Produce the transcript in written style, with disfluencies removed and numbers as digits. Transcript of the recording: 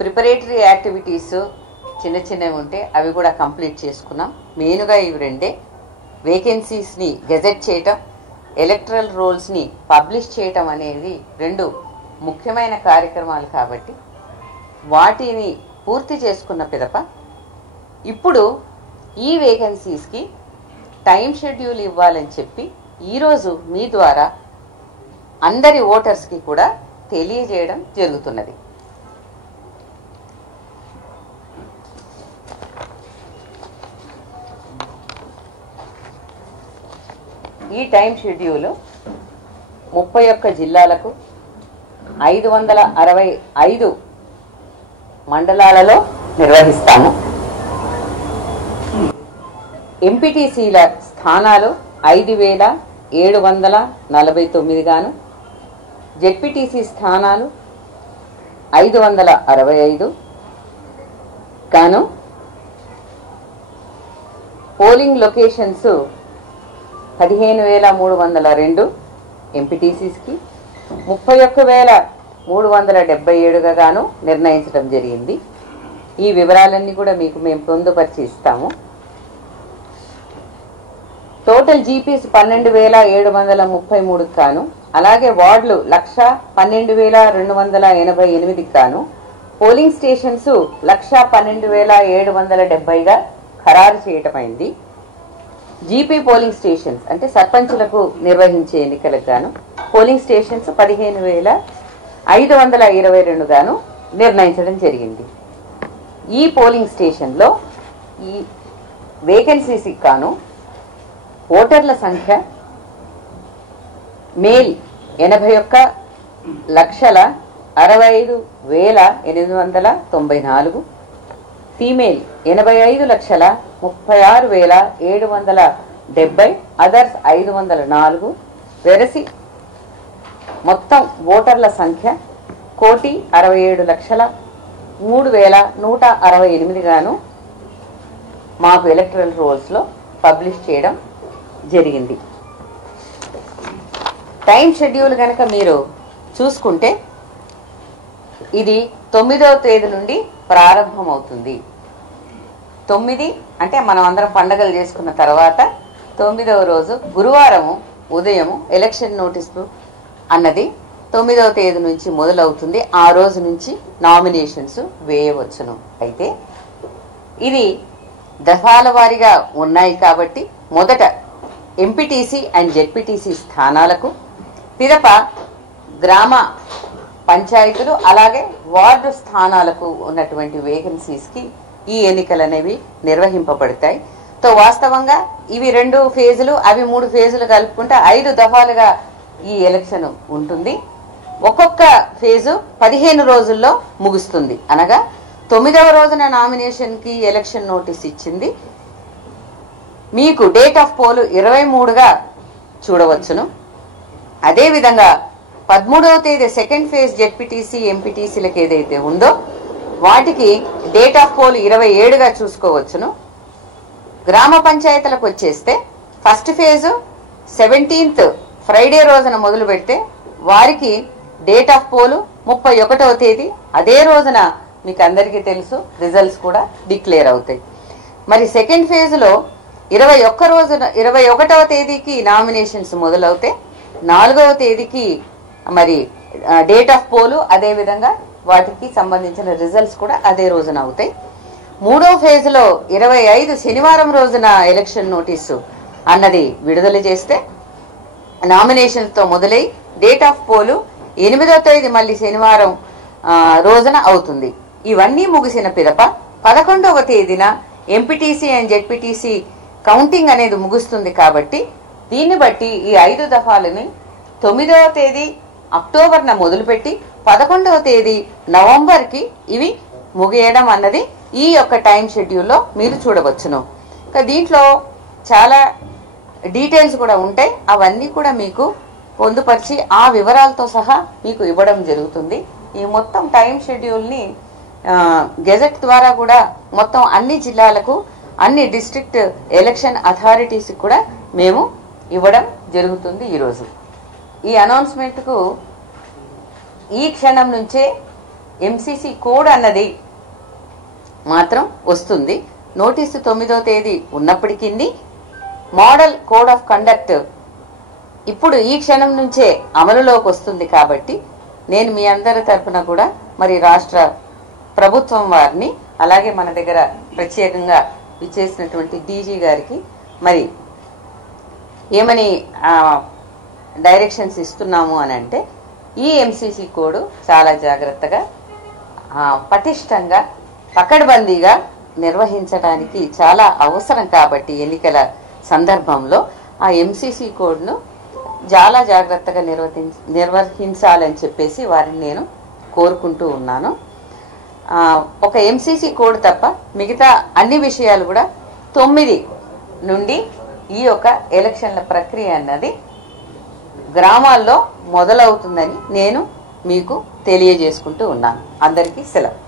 Preparatory activities చిన్న చిన్నవి ఉంటే అవి కూడా కంప్లీట్ చేసుకున్నాం. మెయిన్గా ఇవి రెండే, వేకెన్సీస్ని గెజెట్ చేయటం, ఎలక్టరల్ రోల్స్ని పబ్లిష్ చేయటం అనేది రెండు ముఖ్యమైన కార్యక్రమాలు. కాబట్టి వాటిని పూర్తి చేసుకున్న పిదప ఇప్పుడు ఈ వేకెన్సీస్కి టైం షెడ్యూల్ ఇవ్వాలని చెప్పి ఈరోజు మీ ద్వారా అందరి ఓటర్స్కి కూడా తెలియజేయడం జరుగుతున్నది. ఈ టైం షెడ్యూల్ 31 జిల్లాలకు 565 మండలాలలో నిర్వహిస్తాము. ఎంపీటీసీల స్థానాలు 5749 గాను, జెడ్పీటీసీ స్థానాలు 565 గాను, పోలింగ్ లొకేషన్స్ 15302 ఎంపీటీసీస్కి, 31377గా గాను నిర్ణయించడం జరిగింది. ఈ వివరాలన్నీ కూడా మీకు మేము పొందుపరిచి ఇస్తాము. టోటల్ జీపీస్ 12733 కాను, అలాగే వార్డులు 11228 కాను, పోలింగ్ స్టేషన్స్ 1121770గా ఖరారు చేయటమైంది. జీపీ పోలింగ్ స్టేషన్స్ అంటే సర్పంచులకు నిర్వహించే ఎన్నికలకు గాను పోలింగ్ స్టేషన్స్ 15522 గాను నిర్ణయించడం జరిగింది. ఈ పోలింగ్ స్టేషన్లో ఈ వేకెన్సీస్కి గాను ఓటర్ల సంఖ్య మేల్ 81,65,894, ఫీమేల్ 85,36,770, అదర్స్ 504. వెరసి మొత్తం ఓటర్ల సంఖ్య 1,67,03,168 గాను మాకు ఎలక్టరల్ రోల్స్లో పబ్లిష్ చేయడం జరిగింది. టైం షెడ్యూల్ కనుక మీరు చూసుకుంటే ఇది 9వ తేదీ నుండి ప్రారంభమవుతుంది. 9 అంటే మనం అందరం పండగలు చేసుకున్న తర్వాత 9వ రోజు గురువారము ఉదయము ఎలక్షన్ నోటీసు అన్నది 9వ తేదీ నుంచి మొదలవుతుంది. ఆ రోజు నుంచి నామినేషన్స్ వేయవచ్చును. అయితే ఇది దఫాల వారీగా ఉన్నాయి కాబట్టి మొదట ఎంపీటీసీ అండ్ జెడ్పీటీసీ స్థానాలకు, పిదప గ్రామ పంచాయతీలు అలాగే వార్డు స్థానాలకు ఉన్నటువంటి వేకెన్సీస్కి ఈ ఎన్నికలు అనేవి నిర్వహింపబడతాయి. తో వాస్తవంగా ఇవి 2 ఫేజులు, అవి 3 ఫేజులు కలుపుకుంటే 5 దఫాలుగా ఈ ఎలక్షన్ ఉంటుంది. ఒక్కొక్క ఫేజు 15 రోజుల్లో ముగుస్తుంది. అనగా 9వ రోజున నామినేషన్కి ఎలక్షన్ నోటీస్ ఇచ్చింది. మీకు డేట్ ఆఫ్ పోల్ 23గా చూడవచ్చును. అదేవిధంగా 13వ తేదీ సెకండ్ ఫేజ్ జెడ్పీటీసీ ఎంపీటీసీలకు ఏదైతే ఉందో వాటికి డేట్ ఆఫ్ పోల్ 27గా చూసుకోవచ్చును. గ్రామ పంచాయతీలకు వచ్చేస్తే ఫస్ట్ ఫేజు 17th ఫ్రైడే రోజున మొదలు పెడితే వారికి డేట్ ఆఫ్ పోల్ 31వ తేదీ, అదే రోజున మీకు అందరికీ తెలుసు రిజల్ట్స్ కూడా డిక్లేర్ అవుతాయి. మరి సెకండ్ ఫేజ్లో 21వ తేదీకి నామినేషన్స్ మొదలవుతాయి. 4వ తేదీకి మరి డేట్ ఆఫ్ పోలు, అదేవిధంగా వాటికి సంబంధించిన రిజల్ట్స్ కూడా అదే రోజున అవుతాయి. 3వ ఫేజ్లో 25 శనివారం రోజున ఎలక్షన్ నోటీసు అన్నది విడుదల చేస్తే నామినేషన్స్తో మొదలై డేట్ ఆఫ్ పోలు 8వ తేదీ మళ్ళీ శనివారం రోజున అవుతుంది. ఇవన్నీ ముగిసిన పిదప 11వ తేదీన ఎంపీటీసీ అండ్ జెడ్పీటీసీ కౌంటింగ్ అనేది ముగుస్తుంది. కాబట్టి దీన్ని బట్టి ఈ 5 దఫాలని 9వ తేదీ అక్టోబర్న మొదలుపెట్టి 11వ తేదీ నవంబర్కి ఇవి ముగియడం అన్నది ఈ యొక్క టైం షెడ్యూల్లో మీరు చూడవచ్చును. దీంట్లో చాలా డీటెయిల్స్ కూడా ఉంటాయి. అవన్నీ కూడా మీకు పొందుపరిచి ఆ వివరాలతో సహా మీకు ఇవ్వడం జరుగుతుంది. ఈ మొత్తం టైం షెడ్యూల్ని గెజెట్ ద్వారా కూడా మొత్తం అన్ని జిల్లాలకు, అన్ని డిస్ట్రిక్ట్ ఎలక్షన్ అథారిటీస్కి కూడా మేము ఇవ్వడం జరుగుతుంది. ఈరోజు ఈ అనౌన్స్మెంట్కు ఈ క్షణం నుంచే ఎంసీసీ కోడ్ అన్నది మాత్రం వస్తుంది. నోటీసు 9వ తేదీ ఉన్నప్పటికీ మోడల్ కోడ్ ఆఫ్ కండక్ట్ ఇప్పుడు ఈ క్షణం నుంచే అమలులోకి వస్తుంది. కాబట్టి నేను మీ అందరి తరఫున కూడా మరి రాష్ట్ర ప్రభుత్వం వారిని, అలాగే మన దగ్గర ప్రత్యేకంగా విచ్చేసినటువంటి డీజీ గారికి మరి ఏమని డైరెక్షన్స్ ఇస్తున్నాము అని అంటే, ఈ ఎంసీసీ కోడ్ చాలా జాగ్రత్తగా పటిష్టంగా పకడ్బందీగా నిర్వహించడానికి చాలా అవసరం. కాబట్టి ఎన్నికల సందర్భంలో ఆ ఎంసీసీ కోడ్ను చాలా జాగ్రత్తగా నిర్వహించాలని చెప్పేసి వారిని నేను కోరుకుంటూ ఉన్నాను. ఒక ఎంసీసీ కోడ్ తప్ప మిగతా అన్ని విషయాలు కూడా 9 నుండి ఈ యొక్క ఎలక్షన్ల ప్రక్రియ అన్నది గ్రామాల్లో మొదలవుతుందని నేను మీకు తెలియజేసుకుంటూ ఉన్నాను. అందరికీ సెలవు.